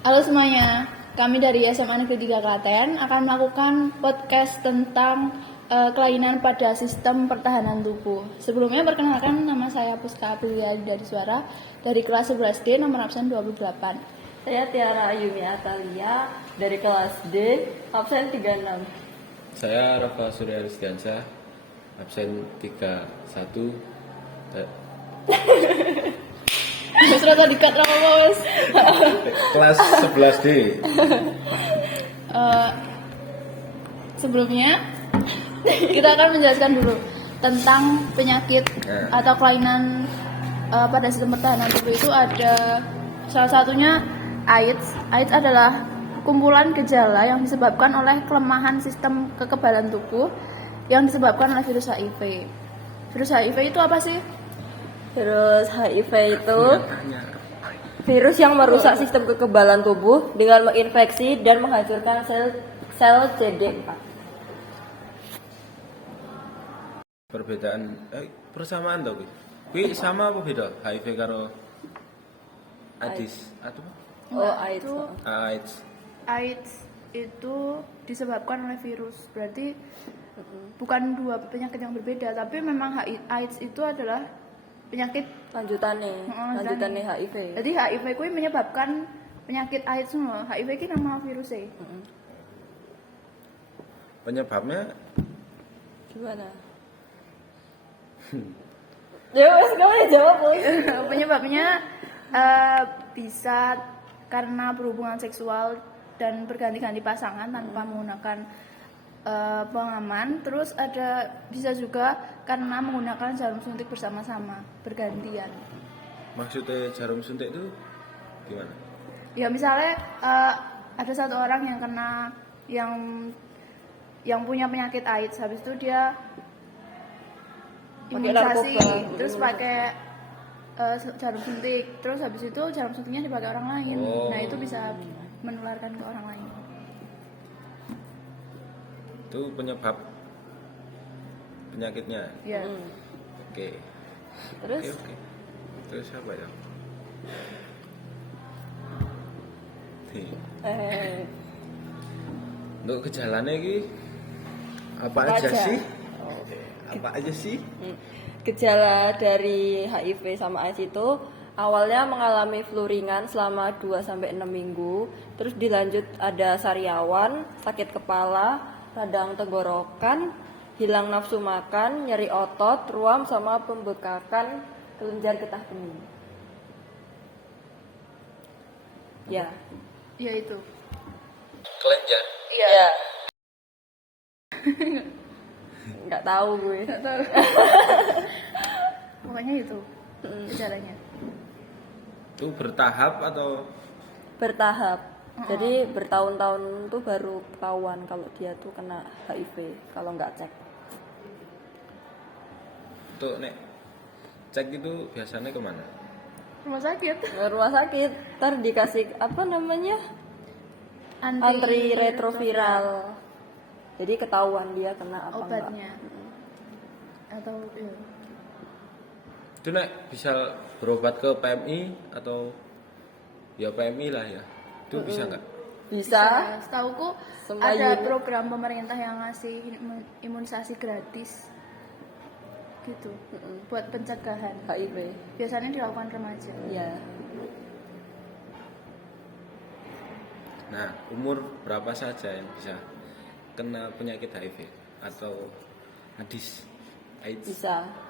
Halo semuanya, kami dari SMA Negeri 3 Klaten akan melakukan podcast tentang kelainan pada sistem pertahanan tubuh. Sebelumnya perkenalkan, nama saya Puska Aprilia dari Suara dari kelas 11D nomor absen 28. Saya Tiara Ayumi Atalia dari kelas D, absen 36. Saya Rafa Surya Rizdiansyah, absen 31. Mas Rata dikat sama bos. Kelas 11D. Sebelumnya kita akan menjelaskan dulu tentang penyakit atau kelainan pada sistem pertahanan tubuh. Itu ada salah satunya AIDS. AIDS adalah kumpulan gejala yang disebabkan oleh kelemahan sistem kekebalan tubuh yang disebabkan oleh virus HIV. Virus HIV itu apa sih? Virus HIV itu virus yang merusak sistem kekebalan tubuh dengan menginfeksi dan menghancurkan sel CD4. Perbedaan persamaan tau kuwi sama apa beda HIV karo AIDS atau AIDS. Itu AIDS. AIDS itu disebabkan oleh virus. Berarti bukan dua penyakit yang berbeda, tapi memang AIDS itu adalah penyakit lanjutannya HIV. Jadi HIV itu menyebabkan penyakit AIDS semua. HIV itu nama virusnya. Penyebabnya Gimana? Kamu jawab boy. Penyebabnya bisa karena berhubungan seksual dan berganti-ganti pasangan tanpa menggunakan pengaman. Terus bisa juga karena menggunakan jarum suntik bersama-sama bergantian. maksudnya jarum suntik itu gimana? Ya misalnya ada satu orang yang kena yang punya penyakit AIDS, habis itu dia imunisasi, terus pakai jarum suntik, terus habis itu jarum suntiknya dipakai orang lain. Nah itu bisa menularkan ke orang lain. Itu penyebab penyakitnya. Ya. Oke. Terus Oke. Terus apa ya? Nih. Untuk gejalanya ini apa aja sih? Apa aja sih? Gejala dari HIV sama AIDS itu awalnya mengalami flu ringan selama 2-6 minggu, terus dilanjut ada sariawan, sakit kepala, radang tenggorokan, hilang nafsu makan, nyeri otot, ruam sama pembekakan kelenjar getah bening. Ya. Ya itu. Kelenjar. Iya. Nggak tahu gue. Nggak tahu. Pokoknya itu gejalanya. Itu bertahap atau Bertahap. Jadi bertahun-tahun tuh baru ketahuan kalau dia tuh kena HIV kalau nggak cek. untuk nek cek itu biasanya kemana? Rumah sakit. Rumah sakit, ntar dikasih apa namanya? Antiretroviral. Jadi ketahuan dia kena apa obatnya. enggak. Atau ya. Itu nek bisa berobat ke PMI atau ya PMI lah ya. Itu bisa nggak? Bisa. Setauku Semua ada unit. program pemerintah yang ngasih imunisasi gratis gitu buat pencegahan. HIV. Biasanya dilakukan remaja. Ya. Nah, umur berapa saja yang bisa kena penyakit HIV atau AIDS?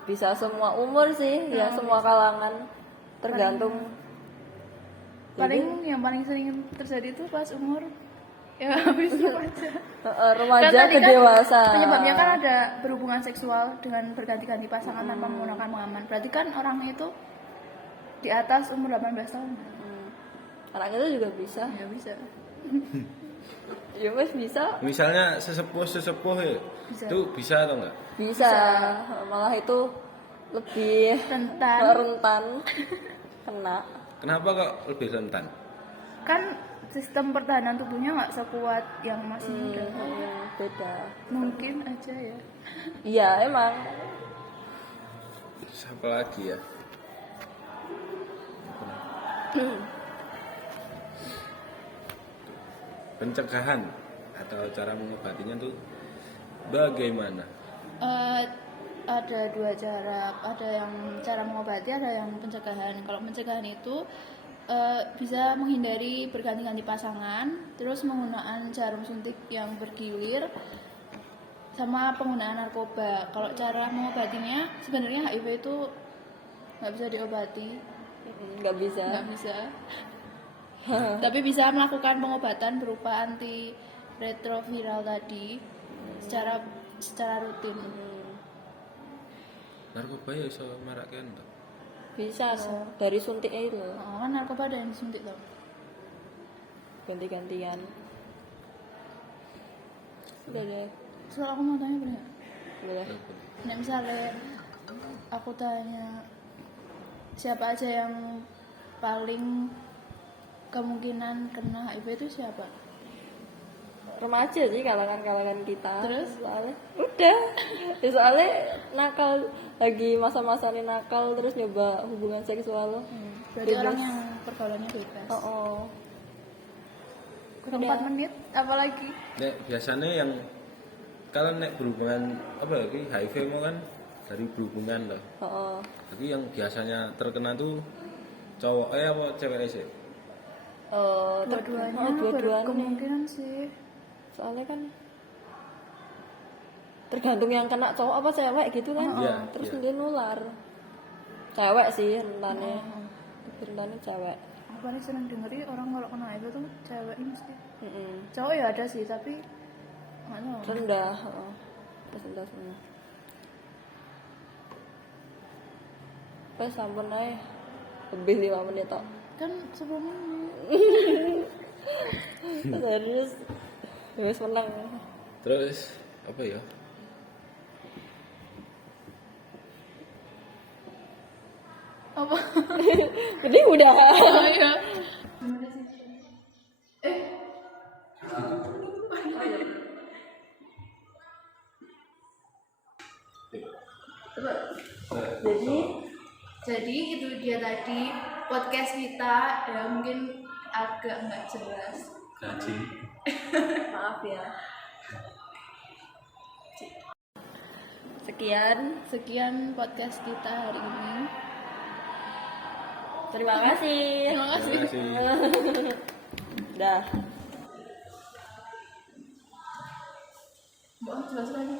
Bisa semua umur sih, ya semua kalangan tergantung. Yang paling sering terjadi itu pas umur ya habis remaja. Remaja Kan tadi ke kan dewasa. Penyebabnya kan ada berhubungan seksual dengan berganti-ganti pasangan tanpa menggunakan pengaman. Berarti kan orang itu di atas umur 18 tahun. Anak itu juga bisa. Ya bisa. Ya mas bisa. Misalnya sesepuh ya, Bisa. itu bisa atau enggak? Bisa. Malah itu lebih rentan kena. Kenapa kok lebih rentan? Kan sistem pertahanan tubuhnya nggak sekuat yang masih muda. Beda. Mungkin aja ya. Iya emang. Siapa lagi ya? pencegahan atau cara mengobatinya tuh bagaimana? Ada dua cara, ada yang cara mengobati, ada yang pencegahan. Kalau pencegahan itu bisa menghindari berganti-ganti pasangan, terus menggunakan jarum suntik yang bergilir, sama penggunaan narkoba. Kalau cara mengobatinya sebenarnya HIV itu nggak bisa diobati, Nggak bisa. nggak bisa. Tapi bisa melakukan pengobatan berupa antiretroviral tadi secara rutin. Narkoba ya iso marakken to. Bisa no. Dari suntik itu loh. Kan narkoba ada yang disuntik tuh. Ganti-gantian. Udah deh. Soal aku mau tanya boleh nggak? Boleh. Nek misalnya aku tanya siapa aja yang paling kemungkinan kena HIV itu siapa? Remaja sih kalangan kita. Terus? Soalnya udah. Ya, soalnya nakal, lagi masa-masa ini nakal terus nyoba hubungan seksual. Berarti Bebas. orang yang pergaulannya bebas. Oh. Kurang Udah. 4 menit, apalagi? Nek biasanya yang kalau nek berhubungan apa ya ki HIV mau kan dari berhubungan loh. Oh. Jadi yang biasanya terkena tuh cowoknya apa ceweknya sih? Dua-duanya Dua-duanya. kemungkinan sih. Soalnya kan tergantung yang kena cowok apa cewek gitu kan. Iya, Terus iya. dia nular. Cewek sih rentannya. Rentannya cewek. Aku paling sering dengeri orang kalau kena HIV tuh cewek ini sih. Mm-mm. Cowok ya ada sih, tapi nggak tahu. Rendah. Rendah semua. Pas sampun aja. Lebih 5 menit tok. Kan sebelumnya Serius. Wes menang. Terus apa ya? apa? Jadi udah. Oh iya. Jadi itu dia tadi podcast kita ya, mungkin agak nggak jelas. Gaji. Maaf ya. Sekian podcast kita hari ini. Terima kasih. Terima kasih. Terima kasih. Dah. Mbak, jelas lagi.